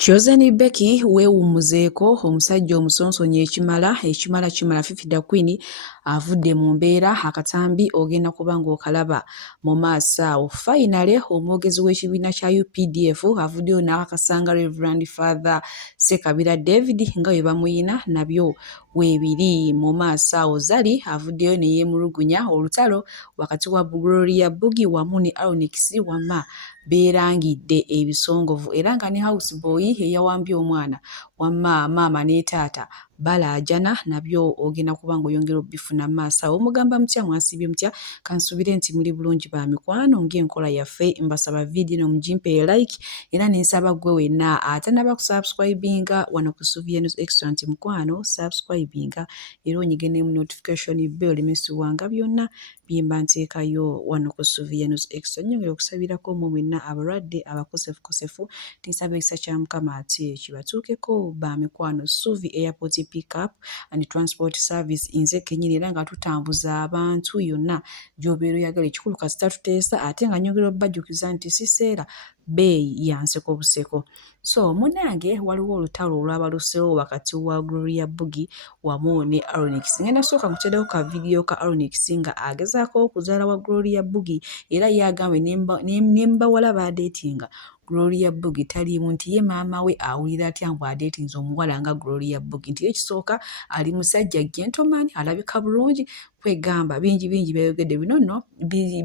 Chosen Becky weewummuzeeko omusajja omusonsonyi ekimala kimala Fifida Queen avudde mu mbeera akatambi ogenda kuba ng'okalaba mu maaso awo. Finally omwogezi w'ekibiina kya UPDF avuddeyo n'akakasanga Reverend Father Ssekabira David nga bwe bamuyina nabyo weebiri mu maaso awo. Zari avuddeyo ne yeemulugunya olutalo wakati wa Gloria Buggy wamu ne Alex Wamma beerangidde ebisongovu era nga ne houseboy eyawambye omwana wamma maama ne taata balaajana nabyo ogenda kuba ng'oyongera obifuna mu maaso awo. Mugamba mutya, mwasibye mutya? Kansubire nti muli bulungi ba mikwano ng'enkola yaffe. Mbasaba vidiyo mugimpe like era n'ensaba gwe wenna atanaba kusubscribinga wano ku Sylvia News Extra nti mukwano subscribinga era onyige ne mu notification bell olemesibwanga byonna bye mba nteekayo wano ku Sylvia News Extra. Nnyongera okusabirako mmwe mwenna abalwadde abakosefukosefu tinsaba ekisa kya Mukama ate kibatuukeko ba mikwano. Suvi Airport Pick Up and Transport Service nze kennyini era nga tutambuza abantu yonna gy'obeera oyagala. Ekikulu kasita tuteesa ate nga nnyongera obbajjukiza nti siseera bbeeyi ya nseko buseko. So munnange waliwo olutalo olwabaluseewo wakati wa Gloria Buggy wamu ne Alex. Ngenda sooka nkuteereko ka vidiyo ka Alex nga agezaako okuzaala wa Gloria Buggy era ye agambye ne mbawala baadeetinga Gloria Buggy taliimu nti ye maama we awulira atya ngu adeetinze omuwala nga Gloria Buggy nti ekisooka ali musajja gentleman alabika bulungi kwegamba bingi byayogedde bino nno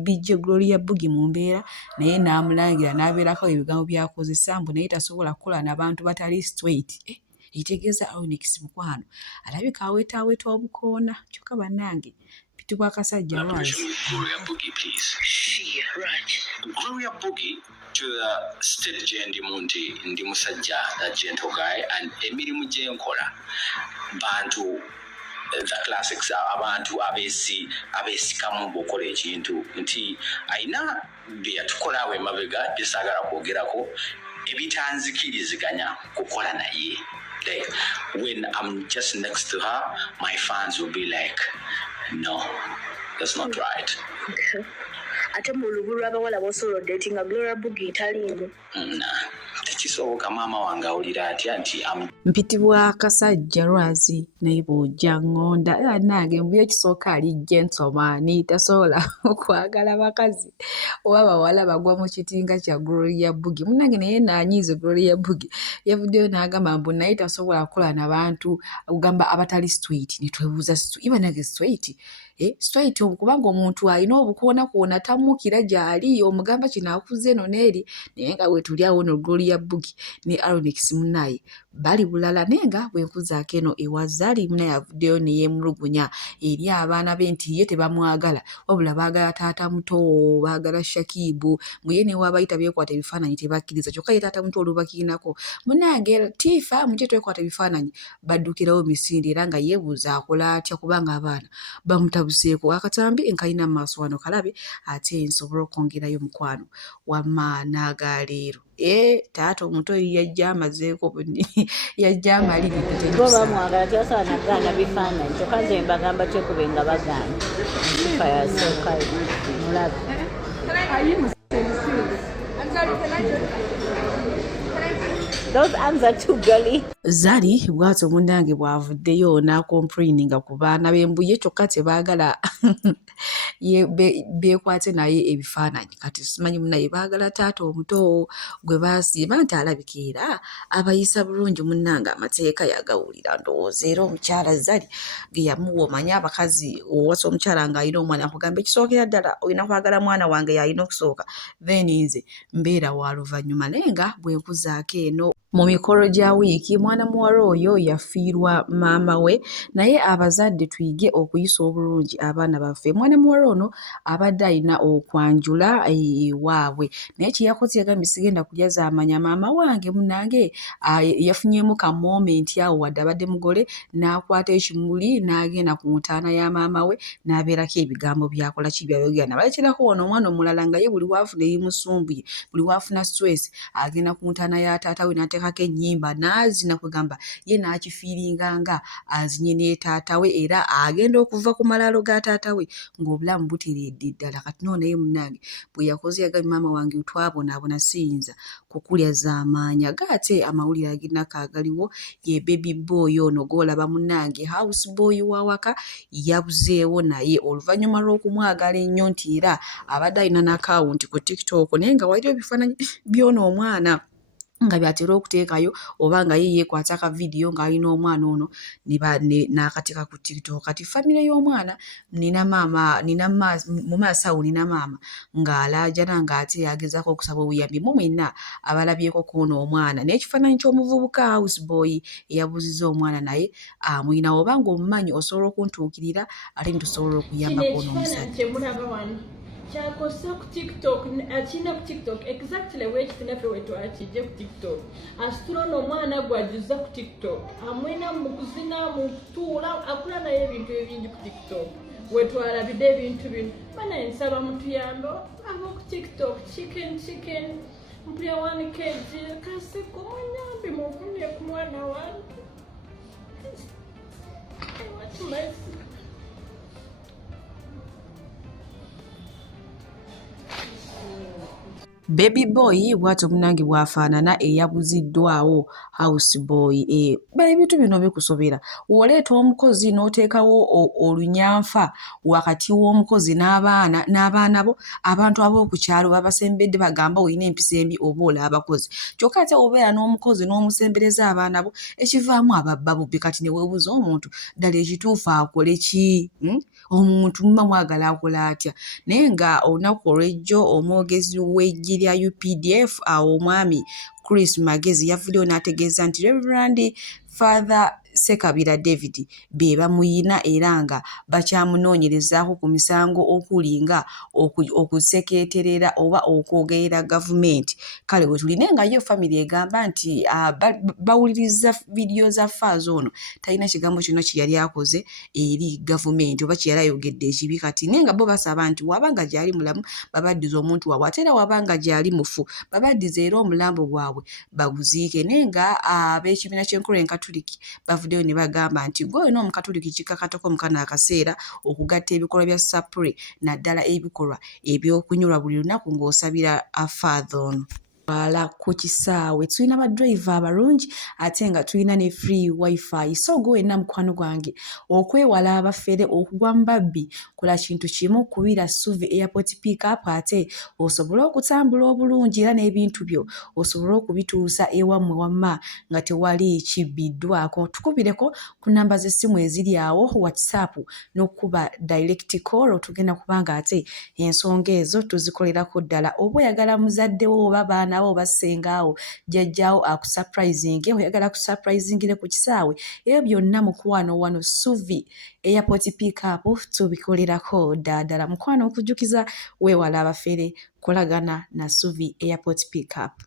bijje Gloria Buggy mu mbeera naye n'amulangira n'abeerako ebigambo byakozesa mbu naye tasobola kukola n'abantu batali straight. Ekitegeeza Alex mukwano alabika aweetaweeta obukoona kyokka bannange pitibwa akasajja lwazi. Gloria Buggy, please. She, right. Gloria Buggy to the state gye ndi musajja, that gentle guy, and emirimu gye nkola bantu the classics abantu abesikamu bwokola ekintu nti ayina bye yatukola awo emabega byesaagala kwogerako ebitanzikiriziganya kukola naye. Like when I'm just next to her, my fans will be like, no, that's not right. Okay. Ate mu lubu lw'abawala b'osobola dating Gloria Buggy taliimu. Tekisoboka maama wange awulira atya nti mpitibwa akasajja lwazi naye bw'ojja ŋŋonda nange mbuye ekisooka ali gentleman tasobola okwagala bakazi oba bawala bagwa mu kitinga kya Gloria Buggy. Munnange naye naanyiize Gloria Buggy yavuddeyo n'agamba mbu naye tasobola kukola n'abantu ogamba abatali straight. Ne twebuuza iba nange straight straight kubanga omuntu alina obukoonakona tammukira gy'ali omugamba kino akuze eno n'eri naye nga bwe tuli awo no Gloria Buggy ne Alex munnaye bali bulala naye nga bwe nkuzaako eno ewa Zari munnaye avuddeyo ne yeemulugunya eri abaana be nti ye tebamwagala wabula baagala taata muto baagala Shakibu mbu ye ne wabayita beekwata ebifaananyi tebakkiriza kyokka ye taata muto olubakiinako. Munnange Tiifa mujye twekwata ebifaananyi baddukirawo misinde era nga yeebuuza akola atya kubanga abaana bamutabuseeko. Akatambi enkalina mu maaso wano kalabe ate nsobole okwongerayo mukwano wamma n'agaleero. Taata omuto yajja amazeeko yajja amaliridde Bo bamwagala tebasaana kugaana bifaananyi kyokka nze mbagamba kyekube nga bagaana ensifa yasookayo mulabe. Those arms are too girly. Zari bw'atyo munnange bw'avuddeyo n'akomplaininga ku baana b'embuye kyokka tebaagala beekwate naye ebifaananyi. Kati simanyi munnaye baagala taata omuto gwe baasiima nti alabika era abayisa bulungi. Munnange amateeka yagawulira ndowooza era omukyala Zari ge yamuwa omanyi abakazi owasa omukyala ng'alina omwana akugamba ekisookera ddala olina kwagala mwana wange y'alina okusooka then nze mbeera wa luvannyuma. Naye nga bwe nkuzaako eno mu mikolo gya wiiki mwana muwala oyo yafiirwa maama we naye abazadde tuyige okuyisa obulungi abaana baffe. Mwana muwala ono abadde alina okwanjula ewaabwe naye kyeyakoze yagambye sigenda kulya zaamanya maama wange. Munnange yafunyeemu ka moment awo wadde abadde mugole n'akwata ekimuli n'agenda ku ntaana ya maama we n'abeerako ebigambo byakola ki byayogera nabalekerako wano omwana omulala nga ye buli waafuna ebimusumbuye buli waafuna stress agenda ku ntaana ya taata we n'ateeka n'ateekako ennyimba n'azina kugamba ye n'akifiiringa nga azinye ne taata we era agenda okuva ku malaalo ga taata we ng'obulamu buteredde ddala. Kati nno naye munnange bwe yakoze yagambye maama wange twabonaabona siyinza kukulya z'amaanyi. Ate amawulire agenako agaliwo ye baby boy ono gw'olaba munnange house boy wawaka yabuzeewo naye oluvannyuma lw'okumwagala ennyo nti era abadde alina n'akawunti ku TikTok naye nga waliwo ebifaananyi by'ono omwana nga byatera okuteekayo oba nga ye yeekwata akavidiyo ng'alina omwana ono n'akateeka ku TikTok. Kati famire y'omwana mu maaso awo nina maama ng'alaajana ng'ate yagezaako okusaba obuyambi mu mwenna abalabyeko kw'ono omwana n'ekifaananyi ky'omuvubuka house boy eyabuuzizza omwana naye amulina oba ng'omumanyi osobola okuntuukirira ate nitusobola okuyamba kw'ono omusajja. Kyakosa ku TikTok akina ku TikTok exactly where kitinafe wetu akije ku TikTok asitula n'omwana gwajuza ku TikTok amwena mu kuzina mu kutuula akula naye ebintu ebingi ku TikTok wetwalabidde ebintu bino bana ensaba mutuyambe abo ku TikTok chicken mpulya 1 kg kasi kumanyambi mufunye ku mwana wange what mercy. Baby boy bw'atyo munnange bw'afaanana eyabuziddwawo house boy. Ebintu bino bikusobera oleeta omukozi n'oteekawo olunyanfa wakati w'omukozi n'abaana bo abantu ab'oku kyalo babasembedde bagamba olina empisa embi oba olaba abakozi kyokka ate obeera n'omukozi n'omusembereza abaana bo ekivaamu ababba bubbi. Kati ne weebuuza omuntu ddala ekituufu akole ki? Omuntu muba mwagala akola atya? Naye nga olunaku olw'ejjo omwogezi w'eggye lya UPDF awo omwami Chris Magezi yavuddeyo n'ategeeza nti Reverend Father Sekabira David be bamuyina era nga bakyamunoonyerezaako ku misango okuli nga okusekeeterera oba okwogerera gavumenti. Kale bwe tuline nga yo famire egamba nti bawuliriza vidiyo za Faazo ono talina kigambo kino kye yali akoze eri gavumenti oba kye yali ayogedde ekibi. Kati naye nga bo basaba nti wabanga gyali mulamu babaddiza omuntu waabwe ate era wabanga gyali mufu babaddiza era omulambo gwabwe baguziike. Naye nga ab'ekibiina ky'enkola enkatuliki bavuddeyo ne bagamba nti gwe olina omukatuliki kikkakatako mu kano akaseera okugatta ebikolwa bya sapure naddala ebikolwa eby'okunyolwa buli lunaku ng'osabira Father ono. Wala ku kisaawe tulina badriver abalungi ate nga tulina ne free wifi. So gwe wenna mukwano gwange okwewala abafere okugwa mu babbi kola kintu kimu kubira Suvi Airport Pickup ate osobole okutambula obulungi era n'ebintu byo osobole okubituusa ewammwe wamma nga tewali kibbiddwako. Tukubireko ku namba z'essimu eziri awo WhatsApp n'okuba direct call tugenda kubanga ate ensonga ezo tuzikolerako ddala. Oba oyagala muzaddewo oba baana abo basengaawo jjajjaawo akusurprisinge oyagala kusurprisingire ku kisaawe ebyo byonna mukwano wano Suvi Airport Pickup tubikolerako ddala. Mukwano okujjukiza weewala abafere kolagana na Suvi Airport Pickup.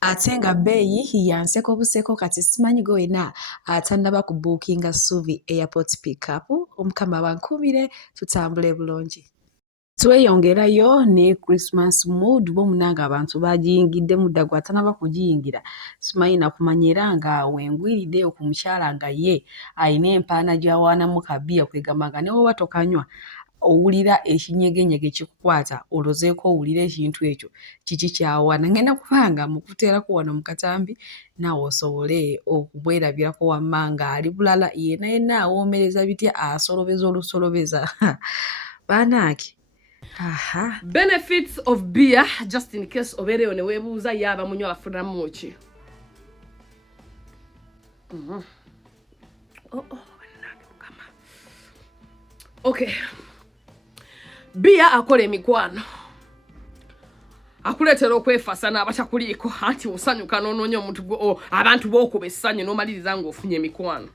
Ate nga bbeeyi yanseko buseko kati simanyi gwe wena atannaba kubuukinga Suvi Airport Pickup omukama bankubire tutambule bulungi. Tweyongerayo ne Christmas mood bomunanga abantu bagiyingidde mudda gwatannaba kugiyingira simanyi nakumanya era nga wengwiridde okumukyala nga ye ayina empaana gy'awaanamu kabiya kwegamba nga ne woba tokanywa owulira ekinyegenyege kikukwata olozeeko owulira ekintu ekyo kiki kyawaana. Ngenda kubanga mukuteerako wano mu katambi naawe osobole okubwerabirako wamma ng'ali bulala yenna awoomereza bitya asolobeza olusolobeza banaaki. Aha. Benefits of beer, just in case obereyo ne weebuuza yaba munywa bafunamu ki. Okay. Beer akola emikwano. Akuleetera okwefasa n'abatakuliiko anti osanyuka n'onoonya omuntu abantu b'okuba essanyu n'omaliriza ng'ofunye emikwano.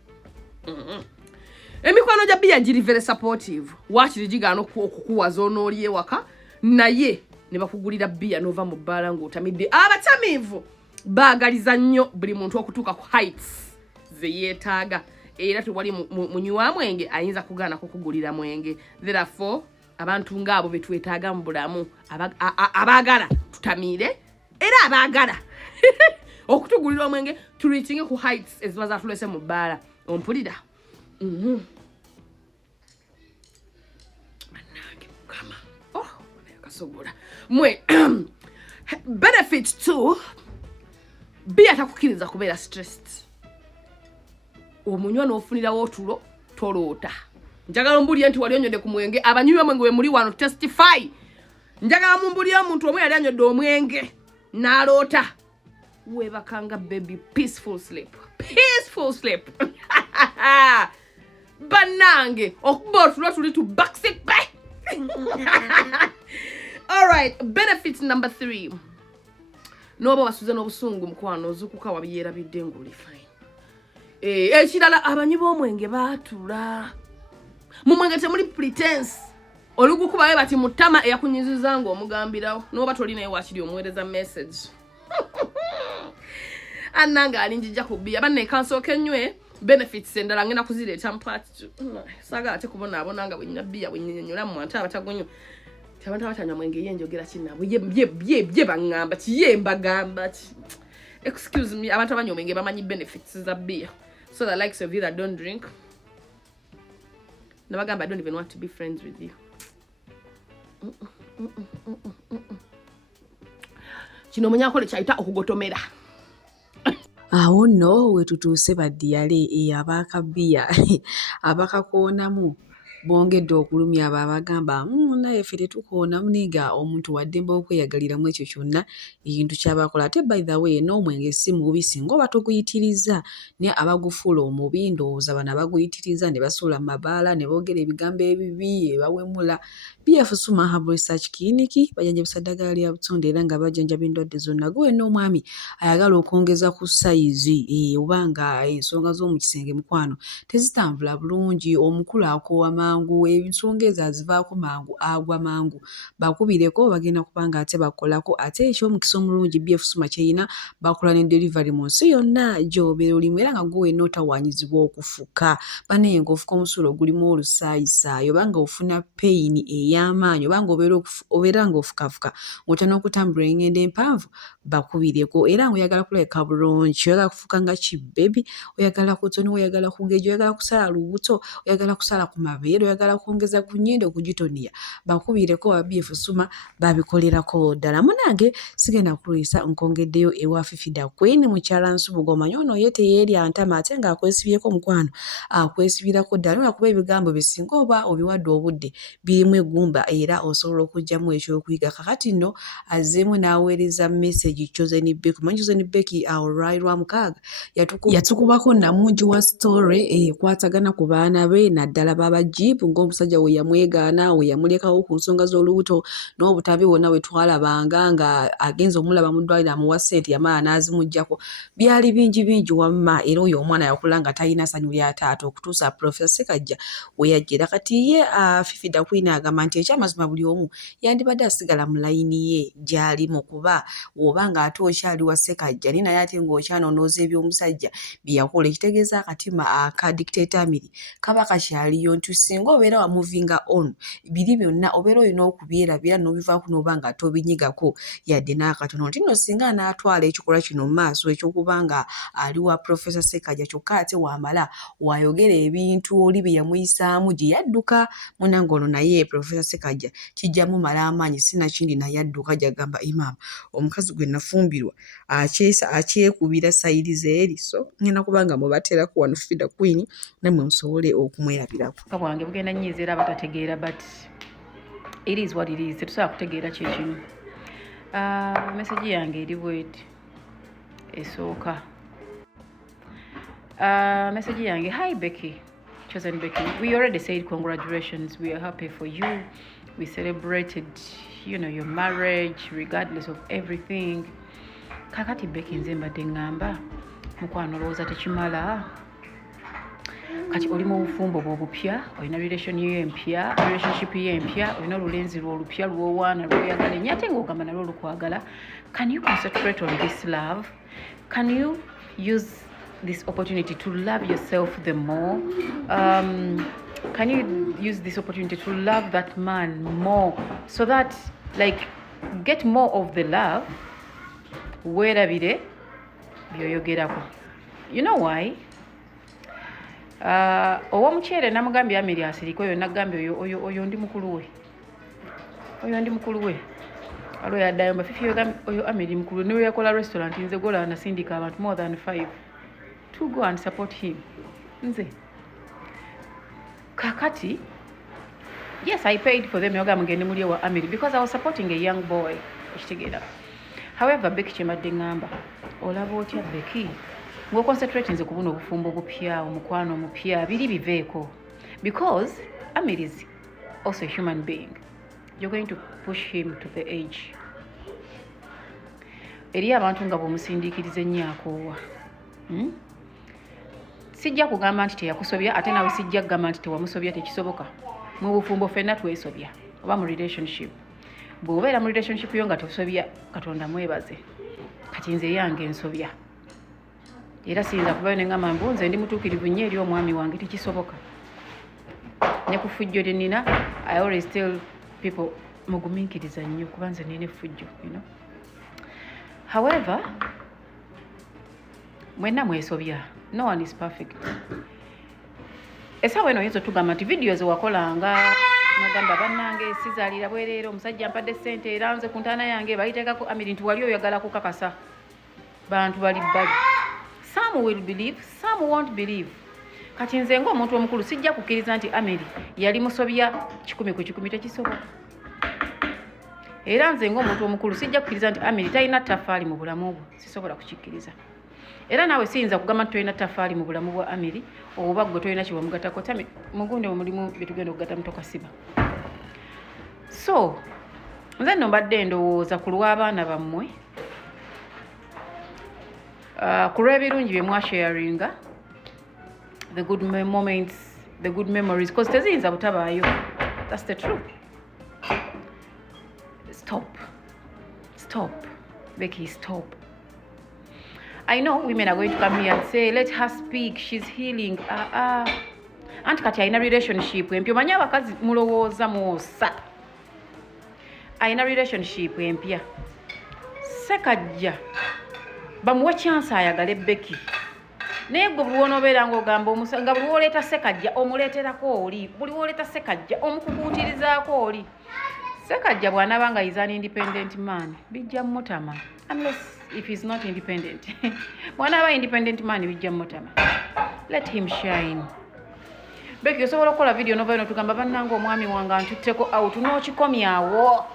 Emikwano gya bia giri very supportive. Wakiri gigaana okukuwaza onooli ewaka naye ne bakugulira bia n'ova mu bbaala ng'otamidde. Abatamiivu baagaliza nnyo buli muntu okutuuka ku heights ze yeetaaga era tewali munywa mwenge ayinza kugaana kukugulira mwenge. Therefore abantu ng'abo be twetaaga mu bulamu abaagala tutamiire era abaagala okutugulira omwenge tuliitinge ku heights eziba zatulese mu bbaala ompulira bannange mukama akasogola mwe benefit too bia takukiriza kubeera stressed omunywa n'ofunirawo otulo toloota njagala mbulye nti wali onywedde ku mwenge abanywi b'omwenge we muli wano testify njagala mumbulye omuntu omwe yali anywedde omwenge n'aloota webakanga baby peaceful sleep bannange okuba otulo tuli tu backseat all right benefit number 3 noba wasuze n'obusungu mukwano ozukuka wabiyerabidde ng'oli fine ekirala abanywi b'omwenge baatula mu mwenge temuli pretense olugukubawe bati mutama eyakunyiziza ng'omugambirawo noba tolinaye wakiri omuweereza message annange alinjijja ku bbiya banne kansooka ennywe benefits endala ngenda kuzireeta mpaati saagala ate kubonaabona nga bwennywa bbiya bwennyonnyola mu ate abatagonyo abantu abatanywa mwenge ye njogera kinnaabwe bye baŋŋamba kiye mbagamba ki excuse me abantu abanywa omwenge bamanyi benefits za bbiya so the likes of you that don't drink nabagamba I don't even want to be friends with you kino munyakole kyayita okugotomera awo nno wetutuuse baddiyale abakabbiya abakakoonamu bongedde okulumya abo abagamba naye ffe tetukoonamu nenga omuntu waddembe okweyagaliramu ekyo kyonna ekintu kyabakola ate by the way n'omwenge si mubi singa oba toguyitiriza ne abagufuula omubi ndowooza bano abaguyitiriza ne basuula mu mabaala ne boogera ebigambo ebibi ebawemula BF Suma Herbal Research Clinic bajanjabisa ddagala lya butonde era nga bajanjaba endwadde zonna gwe n'omwami ayagala okwongeza ku sayizi oba nga ensonga z'omu kisenge mukwano tezitambula bulungi omukulu akoowa mangu ensonga ezo azivaako mangu agwa mangu bakubireko bagenda kubanga ate bakolako ate ekyomukisa omulungi BF Suma kyeyina bakola ne delivery mu nsi yonna gy'obeera olimu era nga gwe n'otawaanyizibwa okufuka banaye ng'ofuka omusulo gulimu olusaayisaayo oba nga ofuna pain ey'amaanyi oba nga obeera ng'ofukafuka ng'otya n'okutambula engendo empanvu bakubireko era ng'oyagala kulabika bulungi oyagala kufuuka nga kibebi oyagala kutono oyagala kugeja oyagala kusala lubuto oyagala kusala ku mabeere oyagala kwongeza ku nnyindo kugitoniya bakubireko aba BF Suma babikolerako ddala munange sigenda kulwisa nkongeddeyo ewa Fifida Queen mukyala Nsubuga omanyi ono ye teyeerya ntama ate ng'akwesibyeko mukwano akwesibirako ddala olwakuba ebigambo bisinga oba obiwadde obudde birimu eggumba era osobola okugyamu ekyokuyiga kakati nno azzeemu n'aweereza message Chosen Becky manyi Chosen Becky Olwayi lwa mukaaga yatukubako namungi wa story ekwatagana ku baana be naddala baba Jeep ng'omusajja we yamwegaana we yamulekawo ku nsonga z'olubuto n'obutabi bwonna bwe twalabanga nga agenza omulaba mu ddwaliro amuwa ssente yamala n'azimuggyako byali bingi wamma era oyo omwana yakula nga talina ssanyu lya taata okutuusa Professor Ssekajja we yajjira kati ye Fifida Queen agamba nti ekyamazima buli omu yandibadde asigala mu layini ye gy'alimu kuba oba ng'ate okyali wa Ssekajja ni naye ate ng'okyanonooza eby'omusajja bye yakola ekitegeeza akatima aka dictatamiri kaba kakyaliyo nti singa obeera wa moving on biri byonna obeera olina okubyerabira n'obivaako n'oba nga tobinyigako yadde n'akatono nti nno singa anaatwala ekikolwa kino mu maaso ekyokuba nga ali wa Professor Ssekajja kyokka ate wamala wayogera ebintu oli bye yamuyisaamu gye yadduka munange ono naye Professor Ssekajja kijjamu mala amaanyi sinakindi naye adduka gyagamba imaama omukazi gwe nafumbirwa akyekubira sayiri zeeri so ngenda kubanga mubateerako wano Fifida Queen nammwe musobole okumwerabirako bwange bugenda nnyiiza era batategeera but it is what it is tetusobola kutegeera kyekimu message yange eri bweti esooka message yange hi Becky Chosen Becky we already said congratulations we are happy for you we celebrated your marriage regardless of everything kakati Becky nze mbadde ngamba mukwano olowooza tekimala kati oli mu bufumbo bw'obupya olina relationship ye empya olina olulenzi lw'olupya lw'owaana lw'oyagala ennyo ate ng'ogamba nalwo olukwagala can you concentrate on this love can you use this opportunity to love yourself the more can you use this opportunity to love that man more so that like get more of the love weerabire byoyogerako. You know why? Owomukyere namugambye Amiri asirika oyo nagambye oyo ndi mukulu we. Oyo ndi mukulu we. Alo yaddayo mba Fifi oyo Amiri mukulu niwe yakola restaurant nze gola nasindika abantu more than 5 to go and support him. Nze. Kakati, yes, I paid for them yoga mugende muli wa Amiri because I was supporting a young boy. However, Becky chemadde ngamba olaba otya Becky ngo concentrate nze kubuna obufumbo bupya omukwano mupya biri biveeko because Amiri is also a human being. You're going to push him to the edge. Eri abantu nga bomusindikirize nnyo akoowa. Sijja kugamba nti teyakusobya ate nawe sijja kugamba nti tewamusobya tekisoboka. Mu bufumbo ffenna twesobya oba mu relationship. Bw'obeera mu relationship yo nga tosobya Katonda mwebaze. Kati nze yange nsobya. Era siyinza kubayo ne ngamba nze ndi mutuukirivu nnyo eri omwami wange tekisoboka. Ne ku ffujjo lye nnina, I always tell people mugumiikiriza nnyo kuba nze nina effujjo, you know. However, mwenna mwesobya. No one is perfect. Esawa eno oyinza tugamba nti videos wakolanga nogamba bannange sizaalira bwereero omusajja mpadde ssente era nze ku ntaana yange bayiteekako Amiri nti wali oyagala kukakasa. Bantu bali bali. Some will believe, some won't believe. Kati nze ng'omuntu omukulu sijja kukkiriza nti Amiri yali musobya 10 ku 10 tekisoboka. Era nze ng'omuntu omukulu sijja kukkiriza nti Amiri talina ttafaali mu bulamu obwo. Sisobola kukikkiriza. Era nawe siyinza kugamba nti tolina ttafaali mu bulamu bwa Amiri oba gwe tolina kiwa mugatako tami mugunde mulimu bitugenda okugata mutoka siba. So nze nno mbadde ndowooza ku lw'abaana bammwe ku lw'ebirungi bye mwasharinga, the good moments, the good memories, because teziyinza butabaayo. That's the truth. Stop Becky, stop. I know women are going to come here and say, let her speak, she's healing. Anti kati alina relationship empya. Omanyi abakazi mulowooza mwosa. Alina relationship empya. Sekajja bamuwe chance ayagale Becky. Naye gwe buli wonoobeera ng'ogamba nga buli woleeta Sekajja omuleeterako oli. Buli woleeta Sekajja omukukuutirizaako oli. Sekajja bw'anaaba nga he's an independent man bijja mutama. Unless if he's not independent. Bw'anaaba independent man bijja mutama. Let him shine. Becky osobola okukola video nova eno tugamba bannange omwami wange antutteko out n'okikomyawo.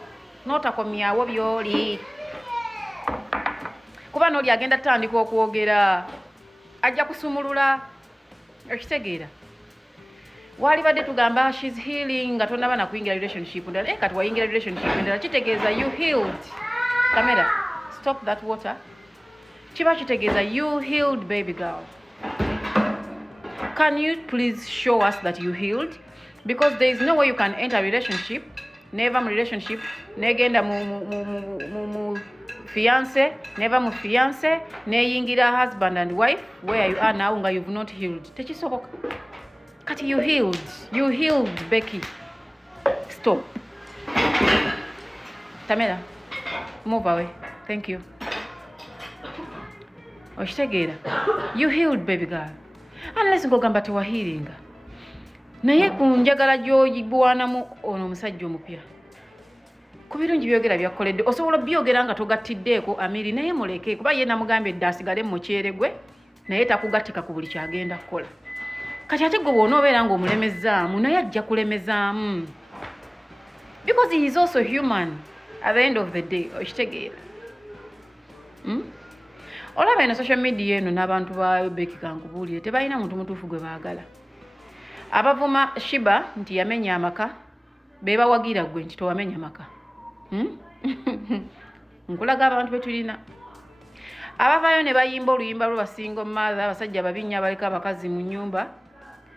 N'otakomyawo by'oli. Kuba n'oli agenda tandika okwogera. Ajja kusumulula. Okitegeera. Wali badde tugamba she's healing nga tonaba na kuyingira relationship ndala kati wayingira relationship ndala kitegeeza you healed. Camera, stop that water. Kiba kitegeeza you healed, baby girl. Can you please show us that you healed? Because there is no way you can enter a relationship, never mu relationship, negenda mu fiance, never mu fiance, neyingira husband and wife where you are now nga you've not healed. Tekisoboka. Kati you healed Becky. Stop. Tamera, move away. Thank you. Okitegeera. You healed, baby girl. Unless ngogamba tewahealinga. Naye ku njagala gy'ogibwanamu ono omusajja omupya. Ku birungi byogera byakoledde osobola byogera nga togattiddeeko Amiri naye muleke kuba ye namugambye dda asigale mu mukyere gwe naye takugattika ku buli kyagenda kukola. Kati ate gwe bw'onoobeera ng'omulemezaamu naye ajja kulemezaamu. Because he is also human at the end of the day. Okitegeera. Olaba eno social media eno n'abantu ba Becky kankubuulire tebalina muntu mutuufu gwe baagala. Abavuma Shiba nti yamenya amaka be bawagira gwe nti towamenya maka. Nkulaga abantu betulina. Abavaayo ne bayimba oluyimba lw'abasingo mother abasajja babinnya baleka abakazi mu nnyumba.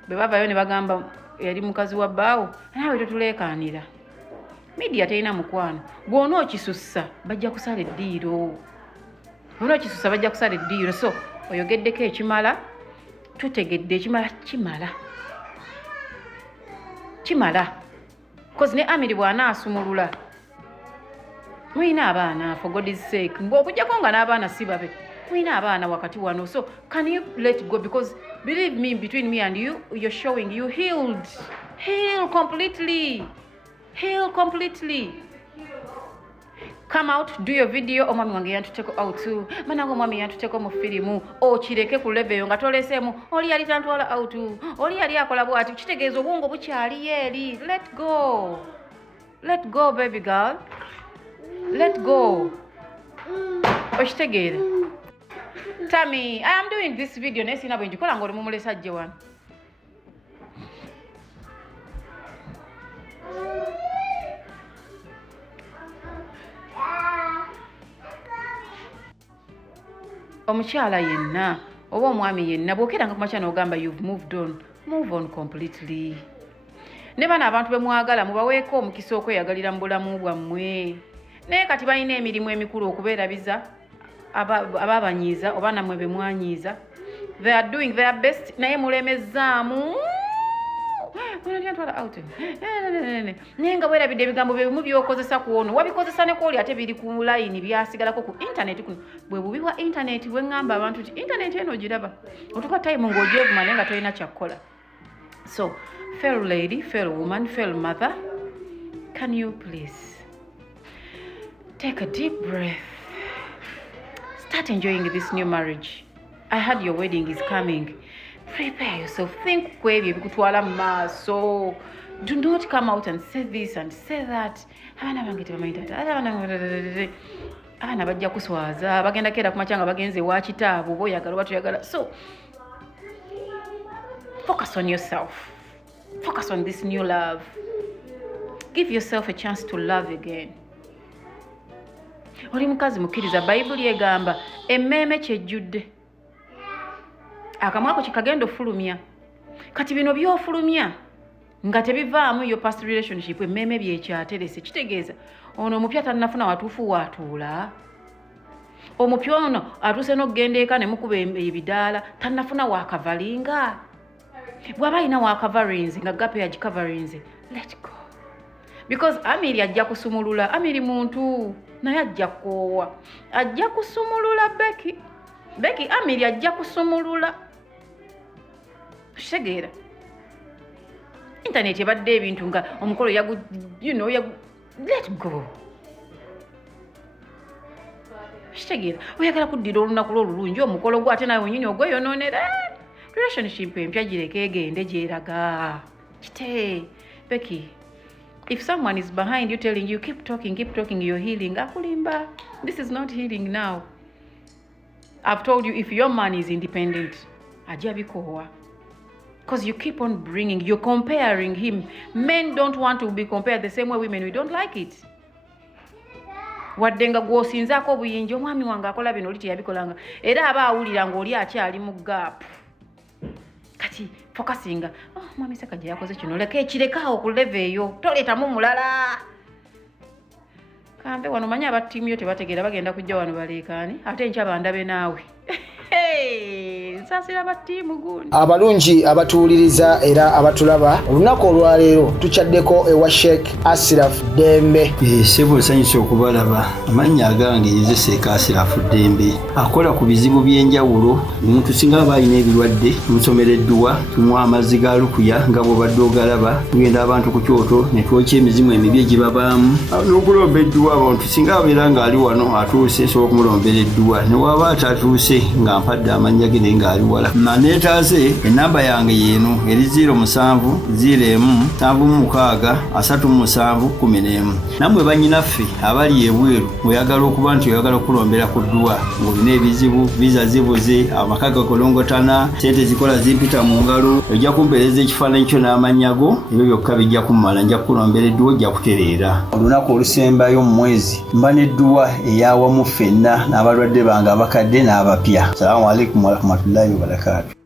Be bavaayo ne bagamba yali mukazi wa bbaawo naawe totuleekaanira. Media terina mukwano. Bw'onookisussa bajja kusala eddiiro. Bw'onookisussa bajja kusala eddiiro. So oyogeddeko ekimala tutegedde ekimala kimala. Because ne Amiri bw'anaasumulula. Muyina abaana for God's sake. Okujjako nga n'abaana si babe. Twina abaana wakati wano. So can you let go? Because believe me, between me and you, you're showing you healed. Heal completely. Heal completely. Come out, do your video. Omwami wange yantuteko out too. Manango mwami yantuteko mu filimu. Kireke ku level nga tolesemu. Oli yali tantwala out. Oli yali akola bwati. Kitegeeza obwongo bukyali eri. Let go. Let go, baby girl. Let go. Okitegeera. Tammy, I am doing this video nesi nabo njikola ngoli mumulesa ajje wano. Omukyala yenna oba omwami yenna bw'okeranga ku makya n'ogamba you've moved on, move on completely. Ne bano abantu bemwagala mubaweeko omukisa okweyagalira mu bulamu bwammwe. Naye kati balina emirimu emikulu okubeerabiza ababanyiiza oba nammwe bemwanyiiza. They are doing their best naye mulemezzaamu. Naye nga bwerabidde ebigambo byebimu by'okozesa ku ono wabikozesa ne kwoli ate biri ku layini byasigalako ku intaneti kuno. Bwe bubi bwa intaneti bwe ngamba abantu nti intaneti eno giraba otuka time ng'ogyevuma naye nga tolina kyakkola. So fellow lady, fellow woman, fellow mother, can you please take a deep breath, start enjoying this new marriage. I heard your wedding is coming. Prepare yourself. Think kwebyo bikutwala maaso. Do not come out and say this and say that. Abana bange tebamayita. Abana bajja kuswaza. Bagenda kera kumachanga bagenze wa kitaabo boyagala batuyagala. So focus on yourself. Focus on this new love. Give yourself a chance to love again. Oli mukazi mukkiriza Bayibuli egamba emmeeme kyejjudde. Akamwako kikagenda ofulumya. Kati bino byofulumya nga tebivaamu yo past relationship emmeme byekyaterese. Kitegeeza ono omupya tannafuna watuufu waatuula. Omupya ono atuuse n'okugenda eka ne mukuba ebidaala tannafuna waakavalinga. Bw'aba alina waakavarings nga gape yagikavarings, let go. Because Amiri ajja kusumulula. Amiri muntu naye ajja koowa. Ajja kusumulula Becky Amiri ajja kusumulula. Kitegeera internet ebadde ebintu nga omukolo let go. Kitegeera oyagala kuddira olunaku lw'olulungi omukolo gwo ate nawe wenyini ogweyonoonera. Relationship empya gireke egende gyeraga. Kite Becky, if someone is behind you telling you keep talking, you're healing, akulimba. This is not healing now. I've told you, if your man is independent, ajja bikowa. Because you keep on you're comparing him. Men don't want to be compared the same way women, we don't like it. Waddenga gwosinzaako obuyinja omwami wange akola bino oli teyabikolanga. Era aba awulira ng'oli akyali mu gap. Kati focusinga, mwami Ssekajja yakoze kino, leka ekirekawo ku level eyo, toleetamu mulala. Kambe wano manyi aba ttiimu yo tebategeera bagenda kujja wano baleekaani ate enkya bandabe naawe. Nsasira aba ttiimu gundi. Abalungi abatuwuliriza era abatulaba olunaku olwaleero tukyaddeko ewa Sheikh Ashraf Dembe. Sebo nsanyuse okubalaba. Amannya agange ye Sheikh Ashraf Dembe akola ku bizibu by'enjawulo. Omuntu singa aba alina ebirwadde tumusomereddwa, tumuwa amazzi ga lukuya nga bw'obadde ogalaba, tugenda abantu ku kyoto ne twokya emizimu emibi egibabaamu n'okulomba edduwa. Abantu singa abeera ng'ali wano atuuse sobola okumulombera edduwa, ne waba atatuuse nga mpadde amannya ge naye ng'ali wala. Neetaase ennamba yange yeeno eri 0701763711. Nammwe bannyinaffe abali ebweru oyagala okuba nti oyagala okulombera ku dduwa ng'olina ebizibu, viza zibuze, amaka gakolongotana, sente zikola zimpita mu ngalo, ojja kumpeereza ekifaananyi kyo n'amannya go, ebyo byokka bijja kummala, nja kukulombera edduwa, ojja kutereera. Olunaku olusembayo mu mwezi mba n'edduwa ey'awamu ffenna n'abalwadde bange abakadde n'abapya. Assalamu alaikum warahmatullahi wabarakatuh.